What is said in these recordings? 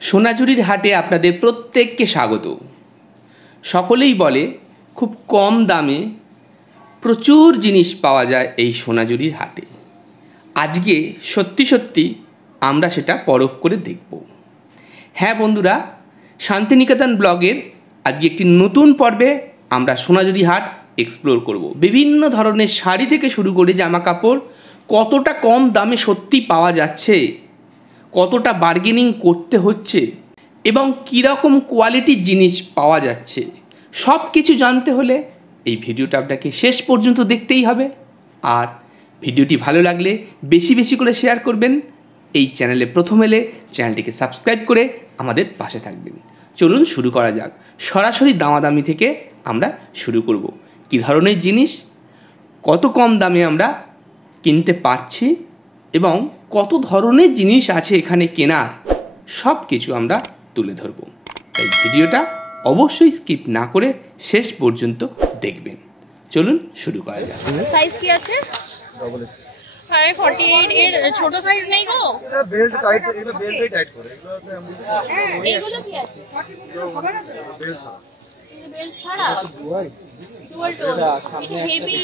সোনাঝুরির হাটে আপনাদের প্রত্যেককে স্বাগত। সকলেই বলে খুব কম দামে প্রচুর জিনিস পাওয়া যায় এই সোনাঝুরির হাটে। আজকে সত্যি সত্যি আমরা সেটা পরখ করে দেখব। হ্যাঁ বন্ধুরা, শান্তিনিকেতন ব্লগের আজকে একটি নতুন পর্বে আমরা সোনাঝুরি হাট এক্সপ্লোর করব। বিভিন্ন ধরনের শাড়ি থেকে শুরু করে জামা কাপড় কতটা কম দামে সত্যি পাওয়া যাচ্ছে, কতটা বার্গেনিং করতে হচ্ছে এবং কীরকম কোয়ালিটির জিনিস পাওয়া যাচ্ছে, সব কিছু জানতে হলে এই ভিডিওটা আপনাকে শেষ পর্যন্ত দেখতেই হবে। আর ভিডিওটি ভালো লাগলে বেশি বেশি করে শেয়ার করবেন। এই চ্যানেলে প্রথম এলে চ্যানেলটিকে সাবস্ক্রাইব করে আমাদের পাশে থাকবেন। চলুন শুরু করা যাক। সরাসরি দামাদামি থেকে আমরা শুরু করব। কী ধরনের জিনিস কত কম দামে আমরা কিনতে পারছি এবং কত ধরনের জিনিস আছে এখানে কেনার, সব কিছু আমরা তুলে ধরব। তাই ভিডিওটা অবশ্যই স্কিপ না করে শেষ পর্যন্ত দেখবেন। চলুন শুরু করা যাক। সাইজ কি আছে? Double S. হ্যাঁ 48 এর ছোট সাইজ নেই গো। এটা বেল্ট টাইট, এগুলো বেল্টই টাইট করে। এগুলো কি আছে? বেল্ট ছাড়া। এই বেল্ট ছাড়া? Dual tone. এটা হেভি।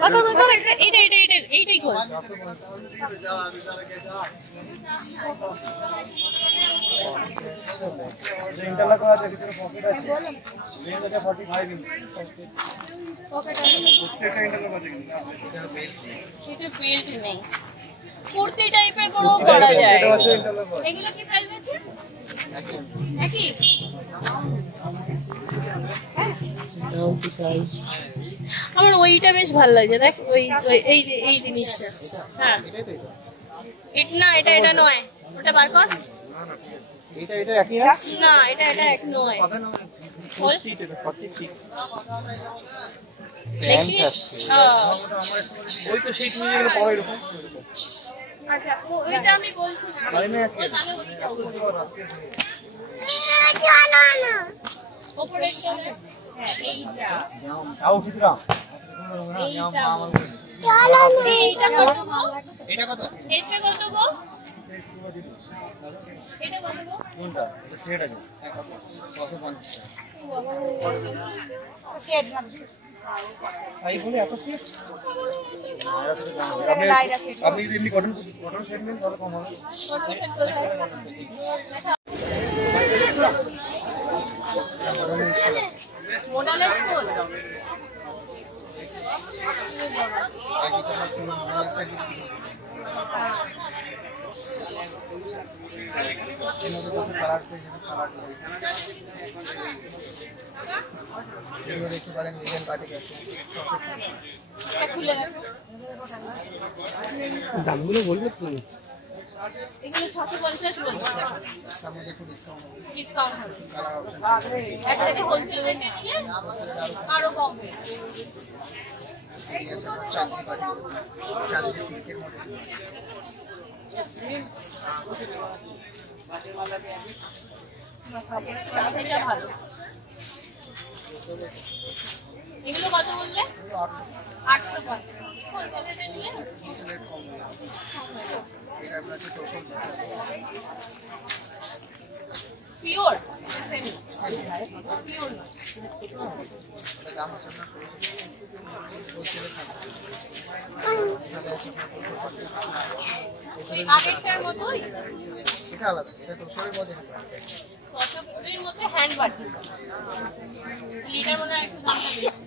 কত এইটাই কর। ইন্টারলক করা আছে, ভিতরে পকেট আছে। রেঞ্জ আছে 45 ইঞ্চি। পকেট আছে। প্রত্যেকটা ইন্টারলক আছে কিন্তু এটা বেল্ট নেই। কুর্তি টাইপের করেও পরা যায়। এটা আছে ইন্টারলক। এগুলো কি সাইজ আছে? একই। আমার ওইটা বেশ ভালো লাগছে। দেখ ওই এই যে এই জিনিসটা। হ্যাঁ এটা নয়, ওটা বার কর। এটা একই না? না এটা এক নয়। বল 46 দেখি। ওই তো সেই তুমি যেগুলো পাও এরকম। আচ্ছা ওইটা আমি বলছি না। ওই তাহলে ওইটা চলো না ওপরে চলে। হ্যাঁ এইটা আও কিতরা এইটা চলো না। এইটা কত গো? এটা কত? এটা কত গো? এটা কত গো? কোনটা? এটা সেট আছে 650 সেট না আই বলে এত সেট। আপনি যদি এমনি কটন সেট নেন তাহলে কম হবে। কটন সেট কোথায়? মডেলের ফুল দেখতে পারেন রিজেন কাটিং আছে। খুলে রাখো। দামগুলো বলবে তো? এগুলো 650 বলছে। সামনে দেখুন ডিসকাউন্ট হবে। একসাথে হোলসেল রেটে নিয়ে আরো কম হবে। চাঁদনি সিল্কের মধ্যে এটা ভালো। এগুলো কত বললে? 850 হোলসেল রেটে নিলে এটা আপনার আছে 450 পিওর সেমি পিওর না। এটা দাম আছে আপনার 1600 হোলসেলে থাকবে। এই আগেরটার মতোই এটা আলাদা, এটা 200 এর মধ্যে থাকবে। 200 এর মধ্যে হ্যান্ড বাটি লিটার মনে হয় একটু দামটা বেশি।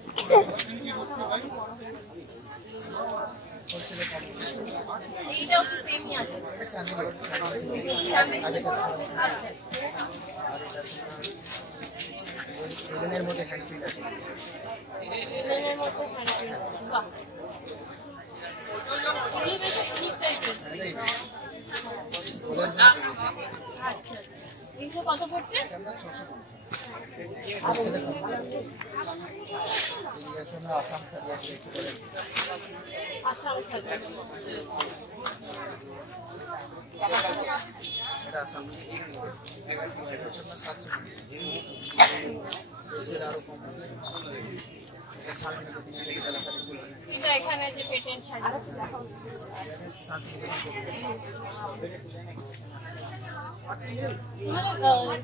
হোলসেলে থাকবে। এইটাও কি সেমই আছে? চাঁদনি আচ্ছা এলেনের মধ্যে হ্যান্ডপিন আছে। এর মধ্যে হ্যান্ড বাহ এগুলো বেশ ইউনিক টাইপের। আচ্ছা এগুলো কত পড়ছে? আসাম থাকবে আসাম থাকবে। এটা আসাম 750 আরো কম হবে। এটা শান্তিনিকেতন লেখা দেখুন। এটা এখানে যে patent sari Shantiniketan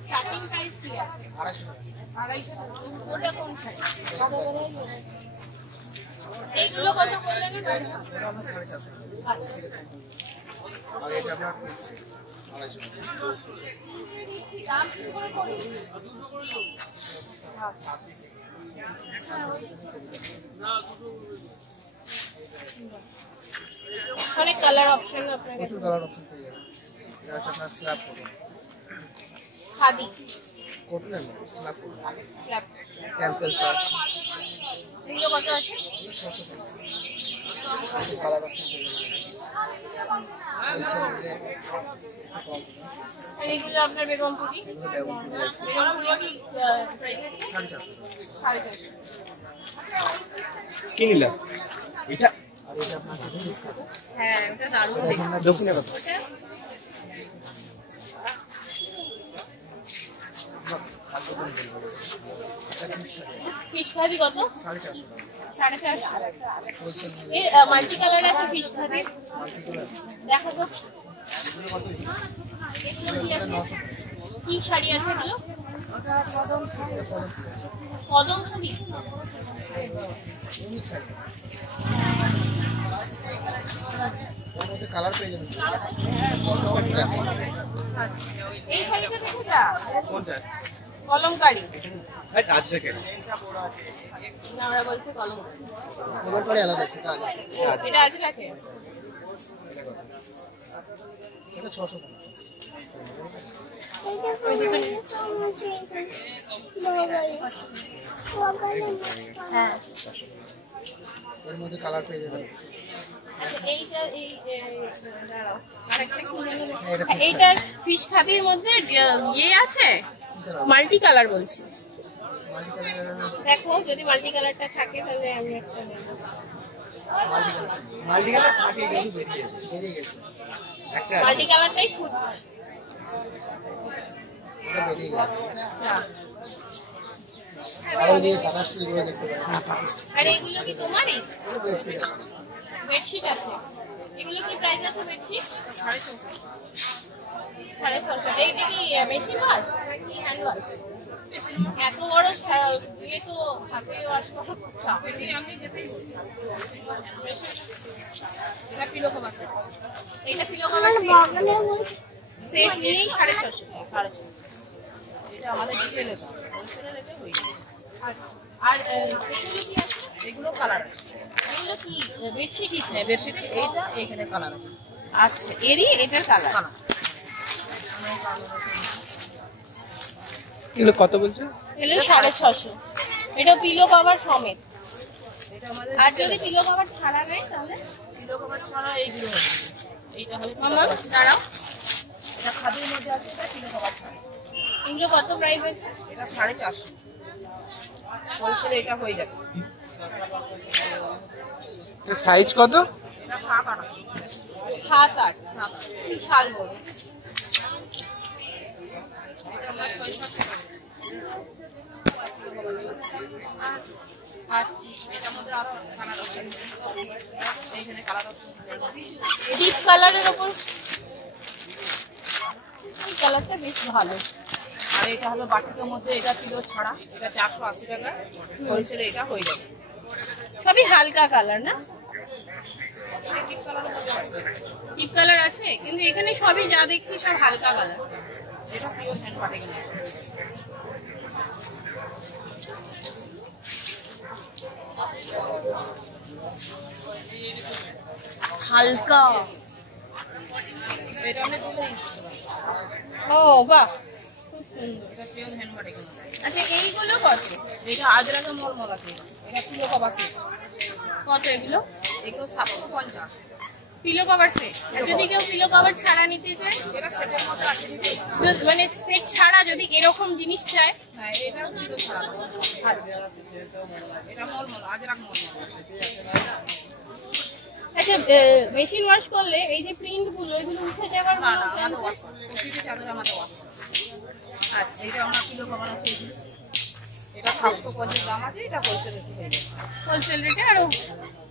starting price কি আছে? 250 টাকা। ওটা কোন সাইজ? এইগুলো কত বললেন? এটা আপনার 450 টাকা। আর এটা আপনার 250 অনেক কালার অপশন আপনার কাছে। প্রচুর কালার অপশন পেয়ে যাবেন। এটা হচ্ছে আপনার স্ল্যাব কটন, খাদি কটনের slab cotton, slab. Campbell part, এগুলো কত আছে? 650 প্রচুর কালার অপশন পেয়ে যাবেন। এই সেলগুলো একটু কম, আর এগুলো আপনার বেগমপুরি। এগুলো বেগমপুরি আছে বেগমপুরি কি প্রাইস আছে? 450 450। কি নিলাম এটা? আর এটা আপনার ফিস কাট, হ্যাঁ ওটা দারুণ এটা দেখতে। আপনার দক্ষিণে কত ওটা ফিশ খাদি কত? 450 টাকা 450। হোলসেল এর মাল্টি কালার আছে ফিশ খাদি। মাল্টিকুলার দেখো তো এগুলো কি আছে? কি শাড়ি আছে এগুলো? কদম ফুলি। ইউনিক সাইজ, ওর মধ্যে কালার পেয়ে যাবেন। এই শাড়িটা দেখো যা কলমকারি। আজকে না, ওরা বলছে কলম। কলার পরে আলাদা সেটা আগে, এটা আজ রাখে। এটা 650 হ্যাঁ এর মধ্যে কালার পেয়ে যাবেন। আচ্ছা এইটা দাঁড়াও আরেকটা কি জানো? হ্যাঁ, এটা fish এইটার ফিশ খাদির মধ্যে ইয়ে আছে মাল্টি কালার বলছি। মাল্টি কালার, দেখো যদি মাল্টি কালারটা থাকে তাহলে আমি একটা নেব। মাল্টি কালার থাকে কিন্তু বেরিয়ে গেছে একটা আছে, মাল্টি কালারটাই খুঁজছি। এটা বেরিয়ে গেছে। হ্যাঁ। আরো দিয়ে কালার স্টিলগুলো দেখতে পারেন। আর এগুলো কি তোমারই? এটা বেডশিট আছে, বেডশিট আছে। এগুলো কি প্রাইস আছে বেডশিট? 650। এইটা কি মেশিন ওয়াশ নাকি হ্যান্ড ওয়াশ? এত বড় ইয়ে তো হাতে ওয়াশ করা চাপ। এটা পিলো কভার সেট। এটা পিলো কভার সেট নিয়েই 650। 650। এটা আমাদের ডিটেইলে দাও। হোলসেলের রেটে হয়ে যাবে। আর এগুলো কি আছে? এগুলো কালার আছে। এগুলো কি বেডশিটই? হ্যাঁ বেডশিটে এইটা এখানে কালার আছে। আচ্ছা এরই এটার কালার। এগুলো কত বলছো? এগুলো 650। এটা পিলো কভার সমেত। আর যদি পিলো কভার ছাড়া নেয় তাহলে পিলো কভার ছাড়া এইগুলো হবে। এইটা হবে মামা দাঁড়াও এটা খাদির মধ্যে আছে, এটা পিলো কভার ছাড়া। এগুলো কত প্রাইস আছে? এটা 450। হোলসেলে এটা হয়ে যাবে। এর সাইজ কত? এটা 7-8 আছে। 7-8 বিশাল বড়। এটা আমরা 6-7 আচ্ছা এটার মধ্যে আরো কালার অপশন, এইখানে কালার অপশন। ডিপ কালারের উপর এই কালারটা বেশ ভালো। আর এটা হলো বাটিকের মধ্যে, এটা পিলো ছাড়া, এটা 480 টাকা। হোলসেলে এটা হয়ে যাবে। সবই হালকা কালার না? ডিপ কালারের মধ্যে আছে। ডিপ কালার আছে কিন্তু এখানে সবই যা দেখছি সব হালকা কালার। এটা পিওর হ্যান্ড বাটিকের মধ্যে। হালকা। এটা আমি দুটো ইউজ করলাম। ও বাহ খুব সুন্দর। এটা পিওর হ্যান্ড বাটিকের মধ্যে। আচ্ছা এইগুলো কত? এটা আজরাকের মলমল আছে। এটা পিলো কভার সেট। কত এগুলো? এগুলো 750। Pillow cover set. আর যদি কেউ পিলো কভার ছাড়া নিতে চায়, এটা সেটের মধ্যে আছে দিদি। মানে সেট ছাড়া যদি এরকম জিনিস চায়, হ্যাঁ এটাও পিলো ছাড়া। আচ্ছা এটা মলমল, আজরাক মলমল। আচ্ছা মেশিন ওয়াশ করলে এই যে প্রিন্ট গুলো এগুলো উঠে যাওয়ার না কোনো না, আমাদের chance ওয়াশ আছে? করে, প্রতিটি চাদর আমাদের ওয়াশ করে। আচ্ছা এটা আমার কিলো কভার আছে এগুলো। এটা 750 দাম আছে, এটা হোলসেল রেটে হয়ে যাবে। হোলসেল রেটে আরো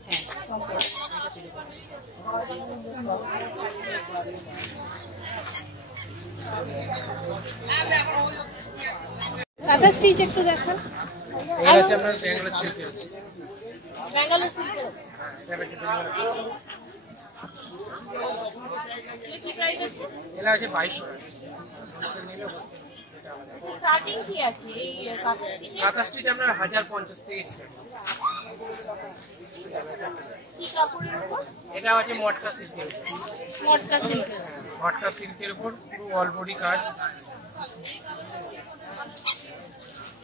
হ্যাঁ কম পড়ে। কাঁথা স্টিচ একটু দেখান। এটা হচ্ছে আপনার ব্যাঙ্গালোর সিল্কের। ব্যাঙ্গালোর সিল্কের কি প্রাইস আছে? এটা হচ্ছে 2200 টাকা। স্টার্টিং কি আছে এই কাঁথা স্টিচে? কাঁথা স্টিচ আপনার 1050 থেকে স্টার্ট। কি কাপড়ের উপর? এটা হচ্ছে মটকা সিল্কের। মটকা সিল্কের। মটকা সিল্কের উপর পুরো অল বডি কাজ।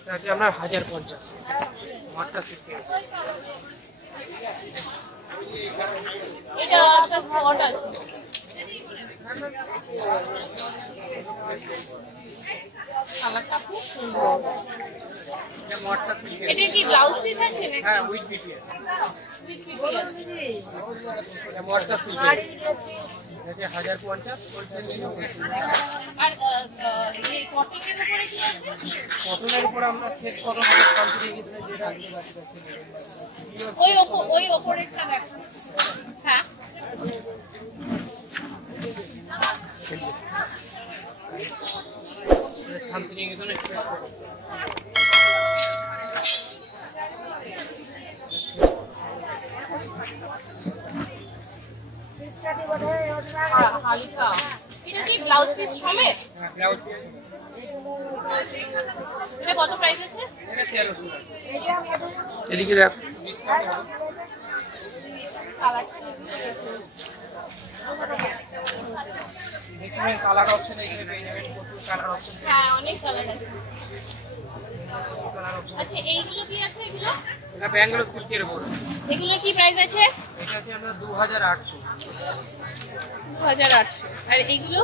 এটা হচ্ছে আপনার 1050 মটকা সিল্কের। এটা একটা স্পট আছে। কালারটা খুব সুন্দর। এটা মটকা সিল্কের। এটা কি ব্লাউজ পিস আছে নাকি? হ্যাঁ, উইথ বিটিএস। এটা মটকা সিল্কের। এটা 1050 হোলসেল নিয়ে। আর এই কটনের উপরে কি আছে? কটনের উপর আমরা ফেস কটন শান্তি গিয়ে যেটা আগে বাকি আছে। ওই ওপরেরটা দেখো। হ্যাঁ শান্তিনিকেতনের ফেস কটন। হালকা। এটা কি ব্লাউজ পিস সমেত? Blouse piece. এটা কত প্রাইস আছে? এটা 1300 টাকা। এদিকে দেখ। এখানে কালার অপশন এখানে পেয়ে যাবেন, প্রচুর কালার অপশন। হ্যাঁ অনেক কালার আছে। আচ্ছা এইগুলো কি আছে এগুলো? এটা ব্যাঙ্গালোর সিল্কের উপর। এগুলো কি প্রাইস আছে? এটা হচ্ছে আপনার 2800। 2800। আর এইগুলো?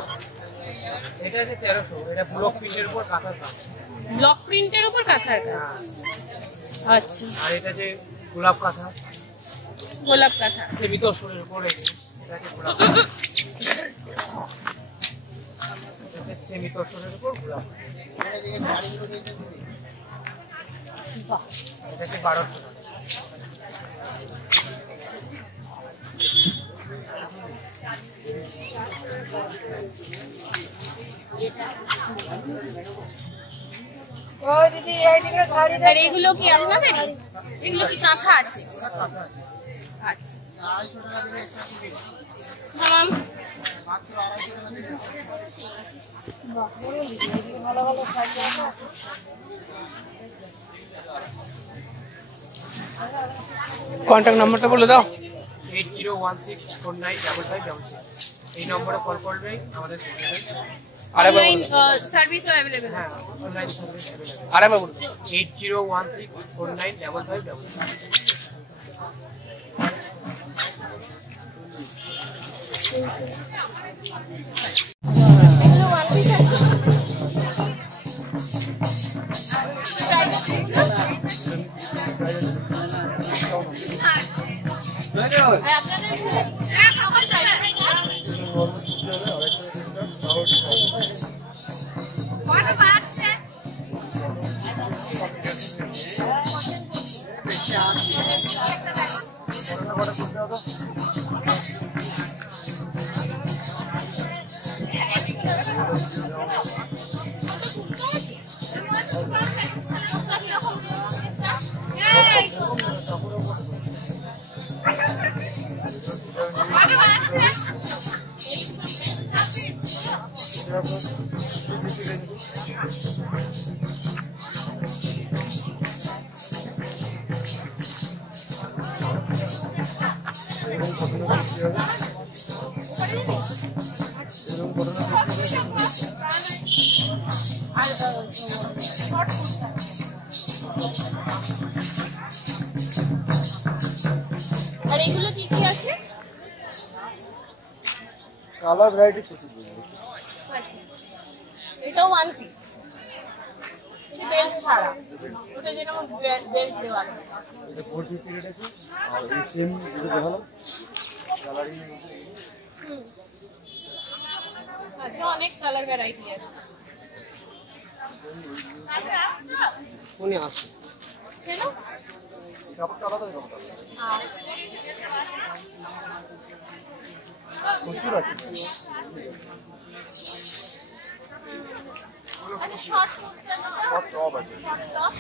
এটা হচ্ছে 1300। এটা ব্লক প্রিন্টের উপর কাঁথার কাজ। ব্লক প্রিন্টের উপর কাঁথার কাজ। আচ্ছা। আর এটা যে গোলাপ কাঁথা, গোলাপ কাঁথা। সেমি তসরের উপর এটা হচ্ছে গোলাপ কাঁথা। এটা সেমি তসরের উপর গোলাপ। বাহ। এটা হচ্ছে 1200 টাকা। আর এগুলো কি আপনাদের? এগুলো কি কাঁথা আছে? আচ্ছা। মাম কন্ট্যাক্ট নাম্বারটা বলে দাও। 8016495566। এই নম্বরে কল করবে আমাদের। অনলাইন সার্ভিসও অ্যাভেলেবেল। হ্যাঁ, অনলাইন সার্ভিস অ্যাভেলেবল। আরেকবার বলুন। 8016495566। এগুলো ওয়ান পিস আছে? প্রাইস আছে এগুলো? আর আপনাদের কখন প্রাইস আছে? কত বাজছে? আর এগুলো কি কি আছে? কালার ভ্যারাইটিস প্রচুর। আচ্ছা এটাও ওয়ান পিস। এটা বেল্ট ছাড়া, ওটা যেরকম বেল্ট দেওয়া আছে। এটা 450 রেট আছে। আর এই সেম যেটা দেখালাম কালারিং। আচ্ছা অনেক কালার ভ্যারাইটি আছে। কোনে আছে কেন? কাপড়টা আলাদা কাপড় প্রচুর আছে। আচ্ছা শর্ট সব টপ আছে টপ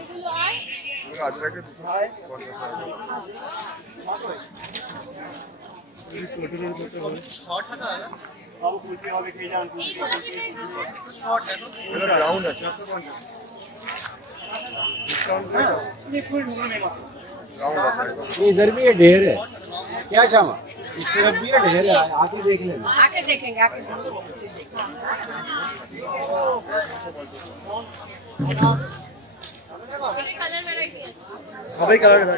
এগুলো আর আজরাকে 250 টাকা এটা রাউন্ড আছে 450 डिस्काउंट राउंड अच्छा इधर भी ये ढेर है क्या श्यामा इस तरफ भी ये ढेर है आके देख लेना आके देखेंगे आके कलर वैरायटी है सभी कलर है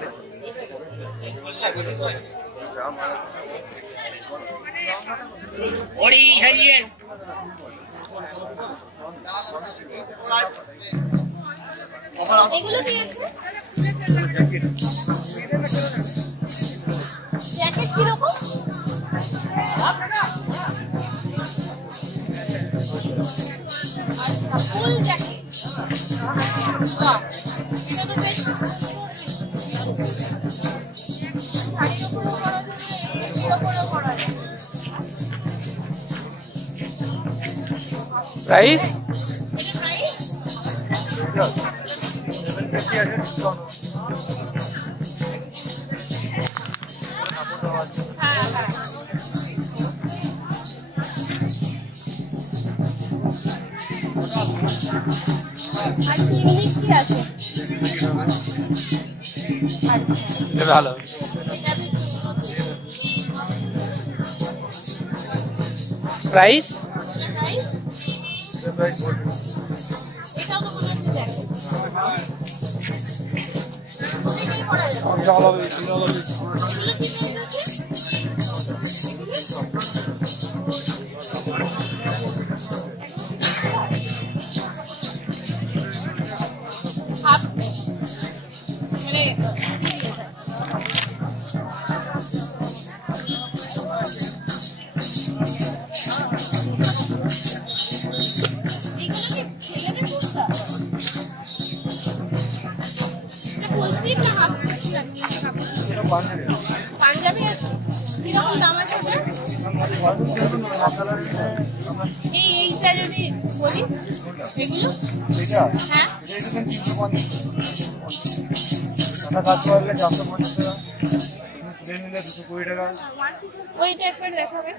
ओड़ी है ये এগুলো কি আছে জ্যাকেট কি রকম আচ্ছা ফুল জ্যাকেট বাহ এটা তো বেশ শাড়ির উপরেও করা যায় এর উপরেও করা যায় প্রাইস এটা প্রাইস হ্যাঁ হ্যাঁ আচ্ছা ইউনিক কি আছে এটা ভালো এটা বেশ প্রাইস প্রাইস এটাও তো মনে হচ্ছে দেখো ওদিকেই করা যাবে এগুলো কি হাফ মানে কি দিয়েছে এগুলো কি ছেলেদের কুর্তা এটা ফুল স্লিভ না হাফ পাঞ্জাবি আছে কিরকম দাম আছে এইটা যদি বলি এগুলো হ্যাঁ ওইটা একবার দেখাবে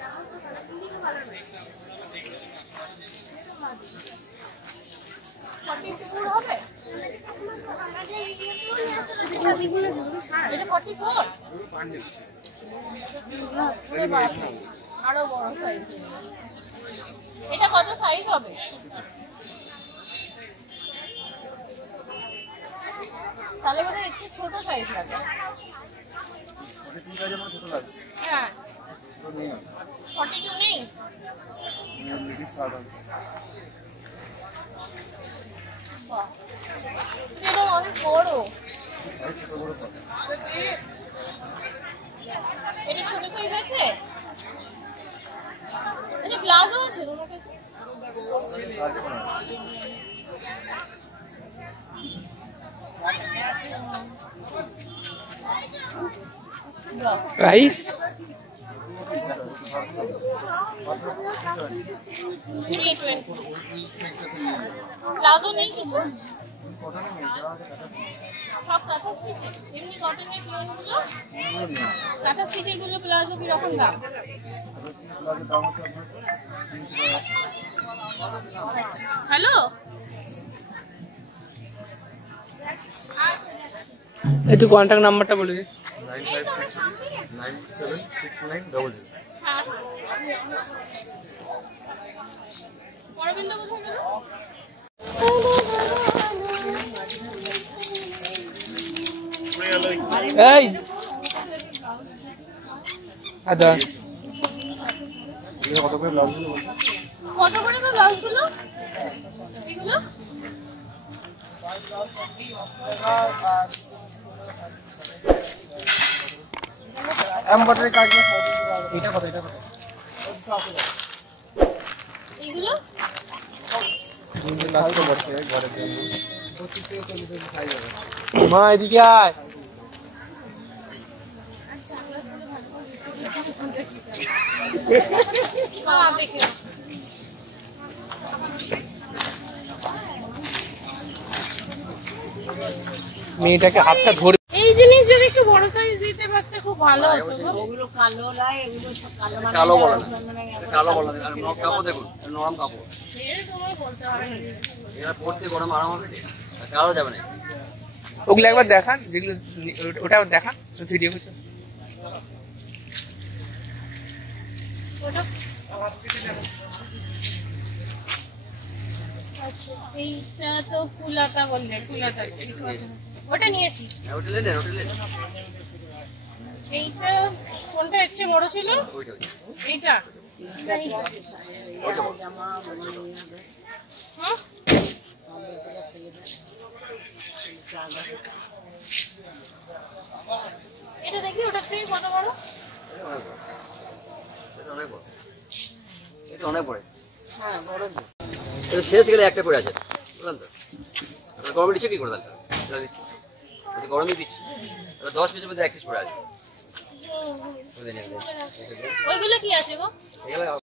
হবে এটা 44 আরো বড় সাইজ এটা কত সাইজ হবে তাহলে বোধহয় একটু ছোট সাইজ লাগে হ্যাঁ 42 নেই বাহ এটা অনেক বড় এটা ছোট সাইজ আছে এটা প্লাজো আছে তোমার কাছে প্রাইস প্লাজো নেই কিছু সব কাঁথা স্টিচের এমনি কটনের প্লেন গুলো কাঁথা স্টিচের গুলো প্লাজো কি রকম দাম হ্যালো একটু কন্ট্যাক্ট নাম্বারটা বলে দিন 976900 হ্যাঁ অরবিন্দ কোথায় গেল এই আদা কত করে ব্লাউজ কত করে তো ব্লাউজ গুলো এগুলো এমব্রয়ডারি কাজ এটা কত এগুলো মা এদিকে আয় দেখে মেয়েটাকে হাতটা ধরে এই জিনিস যদি একটু বড় সাইজ দিতে পারতে খুব ভালো হতো গো। কালো বলে না, কালো বলে না, আর কাপড় দেখুন, নরম কাপড়। এর তোমায় বলতে হবে না। এরা পড়তে গরম আরাম হবে, আর কালো যাবে না। ওগুলো একবার দেখান, যেগুলো ওটা দেখান ভিডিও করছে। ওটা আচ্ছা, এইটা তো ফুলাতা বললে, ফুলাতা ওটা নিয়েছি। ওটা নেন, ওটা নেন, এইটা কোনটা এর চেয়ে বড় ছিল? ওইটা এইটা হ্যাঁ? এটা দেখি ওটার থেকে কত বড়? এটা অনেক বড়, এটা অনেক বড়। এটা শেষ গেলে একটা পড়ে আছে, বুঝলেন তো? এটা গরমে দিচ্ছে কি করে তাহলে? এটা দিচ্ছি, এটা গরমে দিচ্ছি, এটা 10 পিসের মধ্যে 1 পিস পড়ে আছে। ওইগুলো কি আছে গো? এগুলো